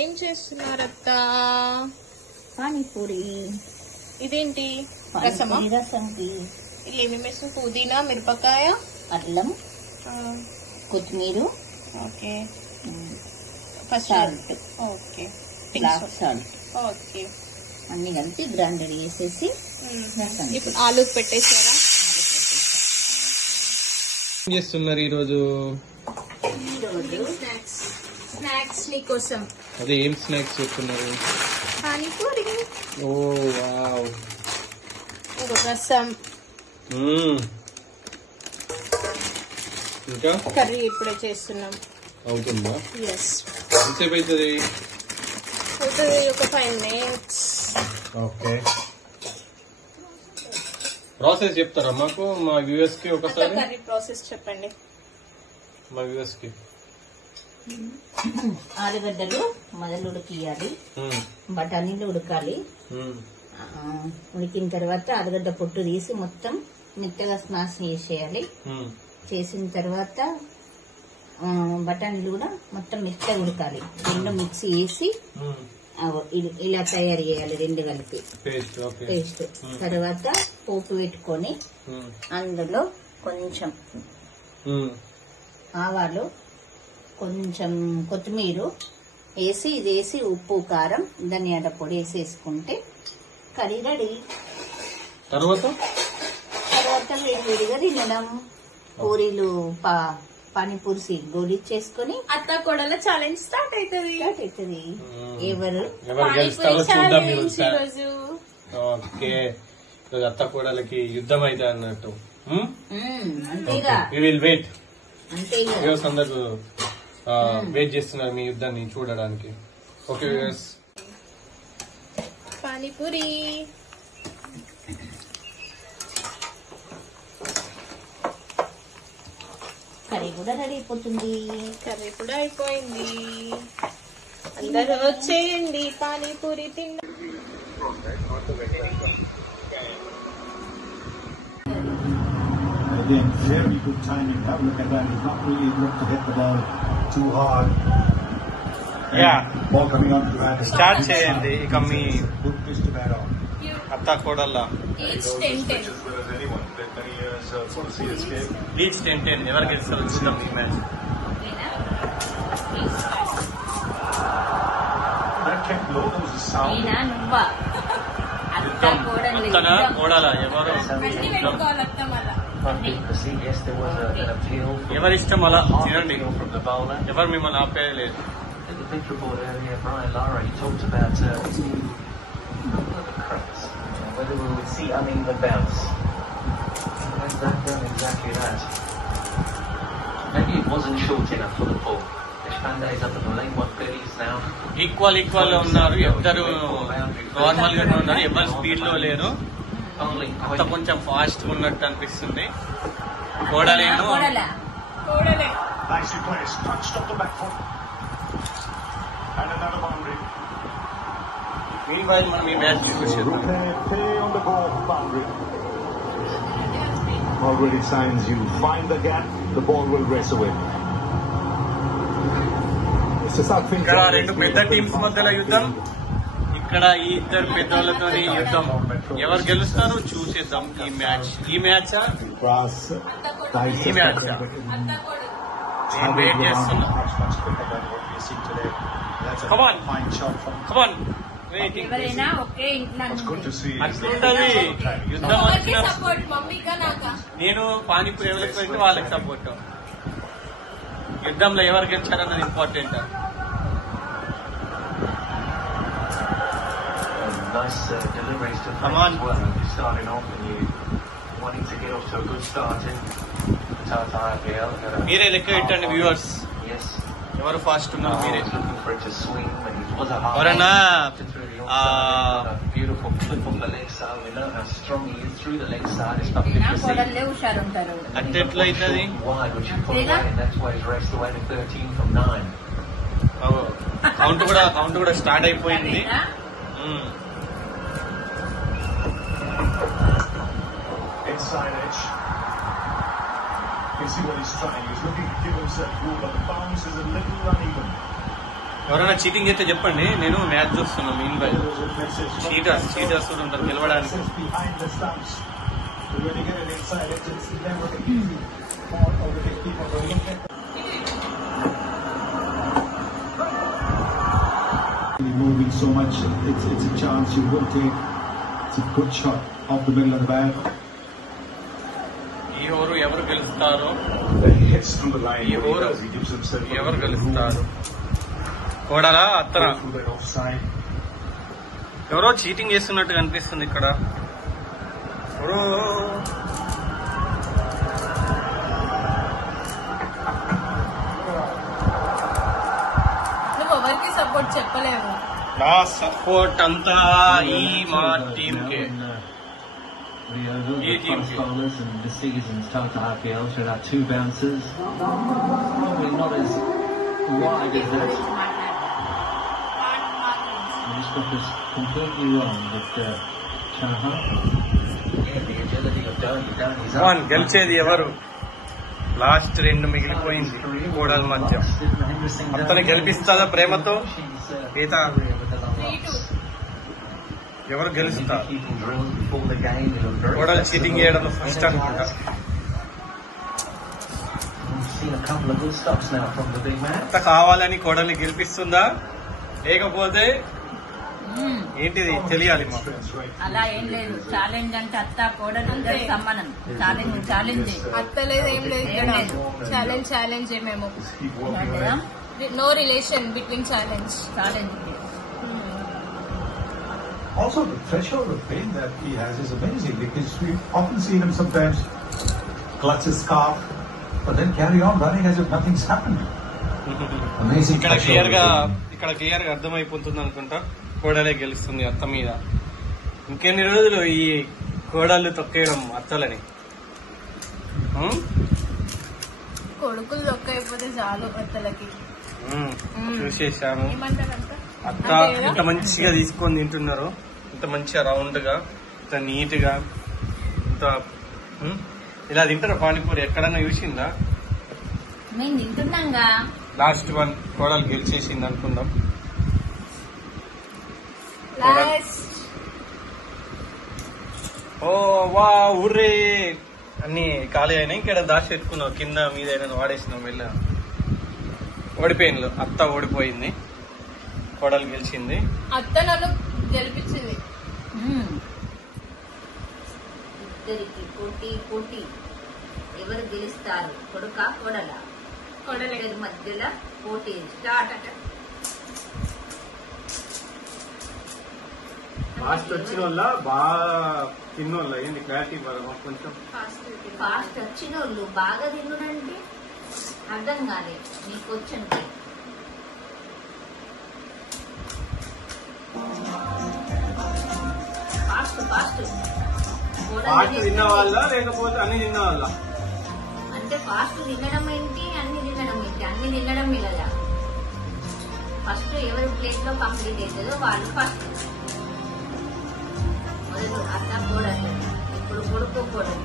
ఏం చేస్తున్నారత్త? పానీపూరి. ఇదేంటి రసమా? రసంకి ఇలా ఏమేమి వేస్తాం? పుదీనా, మిరపకాయ, అల్లం, కొత్తిమీర, okay, salt, okay, black salt, okay, అన్ని కలిపి గ్రైండర్ చేసేసి రసం. ఇప్పుడు ఆలు పెట్టేసారా? ఏం చేస్తున్నారు ఈరోజు? స్నాక్స్ నీకోసం. అదే ఏం స్నాక్స్ చేస్తున్నారు? పానీపూరి. ఓ వావ్. రసం, ఇంకా కర్రీ ఇప్పుడే చేస్తున్నాం. అవుతుందా? ఎస్. ఎంతసేపు అవుతుంది? ఒక 5 minutes. ఓకే. ప్రాసెస్ చెప్తారా మాకు, మా వ్యూవర్స్ కి ఒకసారి? కర్రీ ప్రాసెస్ చెప్పండి మా వ్యూవర్స్ కి. ఆలుగడ్డలు మొదలు ఉడికియాలి, బఠానీలు ఉడకాలి. ఉడికిన తర్వాత ఆలుగడ్డ పొట్టు తీసి మొత్తం మెత్తగా స్మాష్ చేసేయాలి. చేసిన తర్వాత బఠానీలు కూడా మొత్తం మెత్తగా ఉడకాలి. రెండు మిక్సీ వేసి ఇలా తయారు చేయాలి, రెండు కలిపి పేస్ట్. తర్వాత పోపు పెట్టుకొని అందులో కొంచెం ఆవాలు, కొంచెం కొత్తిమీర వేసి ఇది వేసి ఉప్పు, కారం, ధనియాల పొడి వేసేసుకుంటే కర్రీ రెడీ. తర్వాత వేడివేడిగా తినడం. పూరీలు పానీపూరి గోలిచ్చేసుకొని అత్త కోడల ఛాలెంజ్ స్టార్ట్ అవుతుంది. ఎవరు ఓకే. అత్త కోడలకి యుద్ధం అయితే అన్నట్టు. అంతేగా, వెయిట్. అంతేగా. అందరూ వెయిట్ చేస్తున్నారు మీ యుద్ధాన్ని చూడడానికి. Okay viewers, panipuri. కర్రీ కూడా రెడీ అయిపోతుంది. కర్రీ కూడా అయిపోయింది. అందరూ వచ్చేయండి పానీపూరి తిన్న. Again, very good timing. Have a look at that. He's not really looked to hit the ball too hard. Yeah. Ball coming on to that. Start చేయండి ఇక మీ Good pitch to bat on. అత్త కోడళ్ళ. Each 10-10. Each 10-10. ఎవరు గెలుస్తారో చూద్దాం ఈ match. That kept low. There was a sound. నువ్వా అత్తనా కోడల ఎవరు? ఎవరిష్టం అలా తినండి. ఎవరు మిమ్మల్ని ఆపేయలేదు. In the big report earlier, Brian Lara, he talked about whether we would see uneven bounce. Has that done exactly that? Maybe it wasn't short enough for the ball. Deshpande is up in the lane, 130s now. Equal ఉన్నారు, ఇద్దరు normal గా ఉన్నారు, ఎవరు speed లో లేరు. అంత కొంచెం fast ఉన్నట్టు అనిపిస్తుంది. కోడలేమో కోడలే. Nicely placed. Touched off the back foot. And another boundary. మీanwhile మనం ఈ మ్యాచ్ చూసేద్దాం. Play on the ball boundary. Already signs you find the gap, the ball will race away. ఇక్కడ రెండు పెద్ద టీమ్స్ మధ్యలో యుద్ధం. ఇక్కడ ఈ ఇద్దరు పెద్దోళ్ళతో యుద్ధం. ఎవరు గెలుస్తారో చూసేద్దాం. ఈ మ్యాచ్ ఈ మ్యాచ్ వెయిట్ చేస్తున్నా. కమాన్ వెయిటింగ్. అట్లుంటది యుద్ధం. నేను పానీపూరి ఎవరికి పెట్టి వాళ్ళకి సపోర్ట్. యుద్ధంలో ఎవరు గెలిచారన్నది important. Nice deliveries to Frank as well. Starting off and you wanting to get off to a good start in Tata IPL. మీరే లెక్క పెట్టండి వ్యూవర్స్. Yes. ఎవరు ఫాస్ట్ ఉన్నారు మీరే. Looking for it to swing, but it was a hard. ఎవరన్నా beautiful flip off the leg side. We know how strong he is through the leg side. It's not good to see. అంటే ఎట్లా అవుతుంది? Wide, which he put away, and that's why he's raced away to 13 from 9. Count కూడా start అయిపోయింది. Inside edge. You can see what he's trying. He's looking to give himself room, but the bounce is a little uneven. ఎవరైనా cheating అయితే చెప్పండి, నేను match చూస్తున్నా. Main by cheaters కూడా ఉంటారు గెలవడానికి. behind the stumps. When you get it inside, it's never easy for the big people to look at. Moving so much, it's a chance you will take. It's a good shot off the middle of the bat. ఈ over ఎవరు గెలుస్తారో, He hits through the line. ఈ over He gives himself ఎవరు గెలుస్తారు? కోడలా అత్తరా? through that offside. ఎవరో cheating చేస్తున్నట్టు కనిపిస్తుంది ఇక్కడ. ఎవరో నువ్వు ఎవరికి సపోర్ట్ చెప్పలేము. నా సపోర్ట్ అంతా ఈ మా team K. The fast bowlers and the season start to IPL should have 2 bounces. Probably not as wide as that. This stuff is completely wrong with Chauhan. Yeah, the agility of Dhoni's one గెలిచేది ఎవరు? Last 2 మిగిలిపోయింది కోడల మధ్య. అతను గెలిపిస్తాదా ప్రేమతో? ఈత ఎవరు గెలుస్తారు? కోడలు చీటింగ్ చేయడం ఫస్ట్ అనుకుంటా. అంత కావాలని కోడల్ని గెలిపిస్తుందా లేకపోతే ఏంటిది తెలియాలి మాకు. అలా ఏం లేదు. ఛాలెంజ్ అంటే అత్త కోడలు సమానం. ఛాలెంజ్ అత్తలేదు ఏం లేదు ఇక్కడ. ఛాలెంజ్ ఏమేమో. No relation between challenge. Also, the threshold of pain that he has is amazing because we've often seen him sometimes clutch his scarf, but then carry on running as if nothing's happened. Amazing. ఇక్కడ clear గా అర్థమైపోతుంది అనుకుంటా. కోడలే గెలుస్తుంది అత్త మీద. ఇంకెన్ని రోజులు ఈ కోడళ్ళు తొక్కేయడం అత్తలని? కొడుకులు దొక్క అయిపోతే చాలు అత్తలకి. చూసేసాము. ఏమంటారంట అత్త ఇంత మంచిగా తీసుకొని తింటున్నారు. ఇంత మంచిగా రౌండ్ గా, ఇంత నీట్ గా, ఇంత ఇలా తింటారా పానీపూరి? ఎక్కడన్నా చూసిందా? మేము తింటున్నాంగా. లాస్ట్ 1 కోడలు గెలిచేసింది అనుకుందాం. ఓ వా ఊర్రే అన్ని ఖాళీ అయినాయి. ఇక్కడ దాచి పెట్టుకున్నావు కింద మీద అయినా వాడేసినావు. వెళ్ళా ఓడిపోయింది. అత్త ఓడిపోయింది, కోడలు గెలిచింది. అత్త నన్ను గెలిపించింది. ఇద్దరికి పోటీ ఎవరు గెలుస్తారు? కొడుకా కోడలా? కోడలే. ఇద్దరి మధ్యలో పోటీ స్టార్ట్ అట. లాస్ట్ వచ్చిన వాళ్ళ బాగా తిన్న వాళ్ళ ఏంది క్లారిటీ కొంచెం ఫాస్ట్ వచ్చిన వాళ్ళు బాగా తిన్నుడంటే అర్థం కాలే. నీకు వచ్చండి ఫాస్ట్ ఫాస్ట్ తిన్న వాళ్ళ లేకపోతే అన్ని తిన్న వాళ్ళ? అంటే ఫాస్ట్ తినడం ఏంటి, అన్ని తినడం ఏంటి? అన్ని తినడమే కదా. ఫస్ట్ ఎవరి ప్లేస్ లో కంప్లీట్ అవుతుందో వాళ్ళు ఫస్ట్. మొదలు అత్త కోడలు, ఇప్పుడు కొడుకు కోడలు.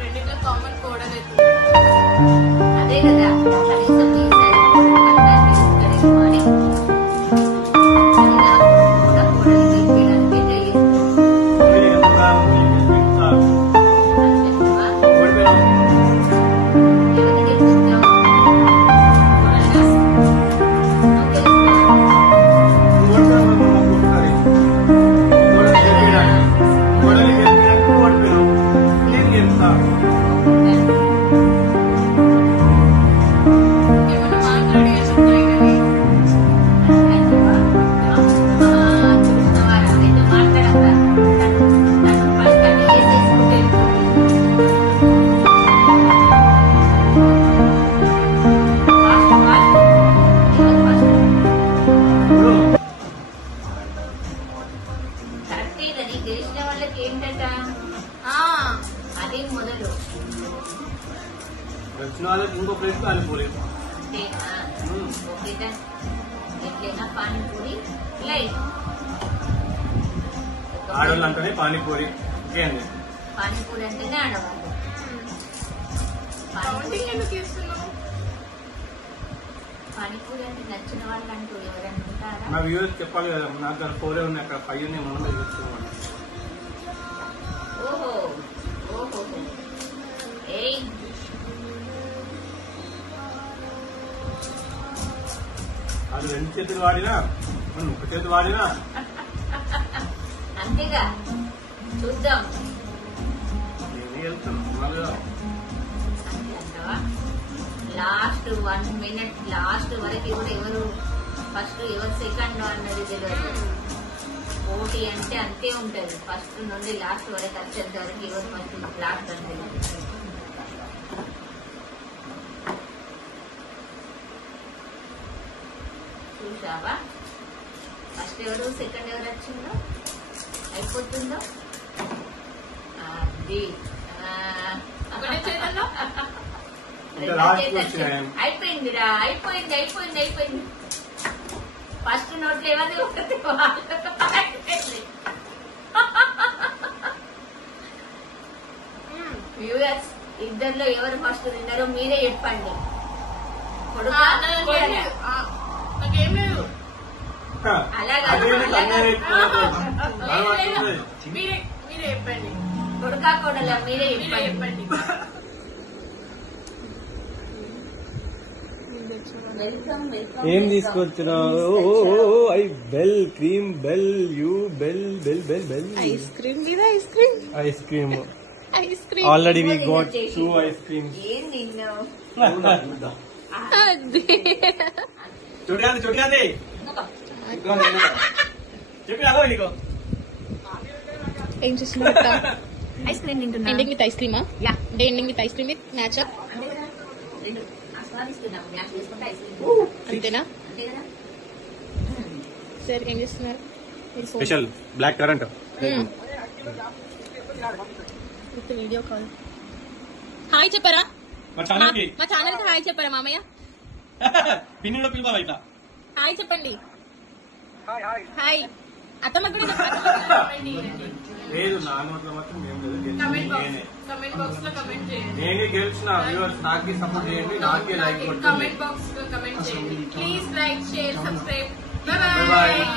రెండిట్లో కామన్ కోడలే. అదే కదా కనీసం ఈసారి అందరినీ ఇస్తారేమో అని. అది నాకు కూడా కోడలు గెలిపేయడానికి ట్రై చేస్తాను. ఎవరిని గెలిపిస్తావు? ఏమన్నా మాట్లాడి చెప్తాయి కానీ చూసినవారా అయితే మాట్లాడక నన్ను ఫస్ట్ అని వేసేసుకుంటే కరెక్టే కానీ గెలిచిన వాళ్ళకి ఏంటట అదే మొదలు. వచ్చిన వాళ్ళకి ఇంకో ప్లేస్ పానీపూరి. అంతేనా? ఓకేదా? ఎట్లయినా పానీపూరి లైట్. ఆడవాళ్ళు అంటేనే పానీపూరి. ఇంకేంది? పానీపూరి అంటేనే ఆడవాళ్ళు. కౌంటింగ్ ఎందుకు ఇస్తున్నావు? పానీపూరి అంటే నచ్చిన వాళ్ళు అంటూ ఎవరైనా ఉంటారా? మా వ్యూవర్స్ చెప్పాలి కదా, నాకు దగ్గర 4 ఉన్నాయి, అక్కడ 5 ఉన్నాయి, మనం చూస్తున్నాం. ఓహో ఓహో ఏయ్ అది 2 చేతులు వాడినా మనం 1 చేతి వాడినా అంతేగా చూద్దాం. నేను వెళ్తాను. లాస్ట్ 1 minute లాస్ట్ వరకు కూడా ఎవరు ఫస్ట్ ఎవరు సెకండ్ అన్నది తెలియదు. పోటీ అంటే అంతే ఉంటది, ఫస్ట్ నుండి లాస్ట్ వరకు వచ్చేంత వరకు ఎవరు ఫస్ట్ లాస్ట్ అని తెలియదు. చూసావా ఫస్ట్ ఎవరు సెకండ్ ఎవరు వచ్చిందో అయిపోతుందో అది ఒకటే చేతుల్లో అయిపోయిందిరా, అయిపోయింది అయిపోయింది అయిపోయింది. ఫస్ట్ నోట్లో ఎవరు వ్యూయర్స్ ఇద్దరిలో ఎవరు ఫస్ట్ తిన్నారో మీరే చెప్పండి. కొడుకా కోడలా? నాకేం లేదు. అలాగా మీరే చెప్పండి. కొడుకా కోడలా మీరే మీరే చెప్పండి. చెప్పండి. Welcome welcome. ఏం తీసుకొచ్చినావు? ఐ బెల్ క్రీమ్ బెల్ యూ బెల్ బెల్ బెల్ బెల్ ఐస్ క్రీమ్ మీద ice cream. Ice cream ice cream already we got 2 ice creams. ఏం తిన్నావు? చూడండి చూడండి చెప్పి అలా నీకు ఏం చేస్తున్నా? ఐస్ క్రీమ్ తింటున్నా. ఎండింగ్ విత్ ఐస్ క్రీమా? Yeah, day ending with ice cream with match up. రెండు ఆస్వాదిస్తున్నాము. మ్యాచ్ చేసుకుంటే ఐస్ క్రీమ్ అంతేనా? అంతే కదా. సార్ ఏం చేస్తున్నారు? Special black currant video call. Hi చెప్పారా? మా ఛానల్ కి మా ఛానల్ కి హాయ్ చెప్పారా మామయ్య? పిన్నిలో పిలువా ఇట్లా హాయ్ చెప్పండి. హాయ్ అత్తమ్మ కూడా చెప్పండి. లేదు, నా నోట్లో మాత్రం ఏం లేదు. కమెంట్ బాక్స్ లో కమెంట్ చేయండి. నేనే గెలిచిన వ్యూవర్స్, నాకే సపోర్ట్ చేయండి, నాకే లైక్ కొట్టండి. కమెంట్ బాక్స్ లో కమెంట్ చేయండి. Please like share subscribe. Bye bye. bye.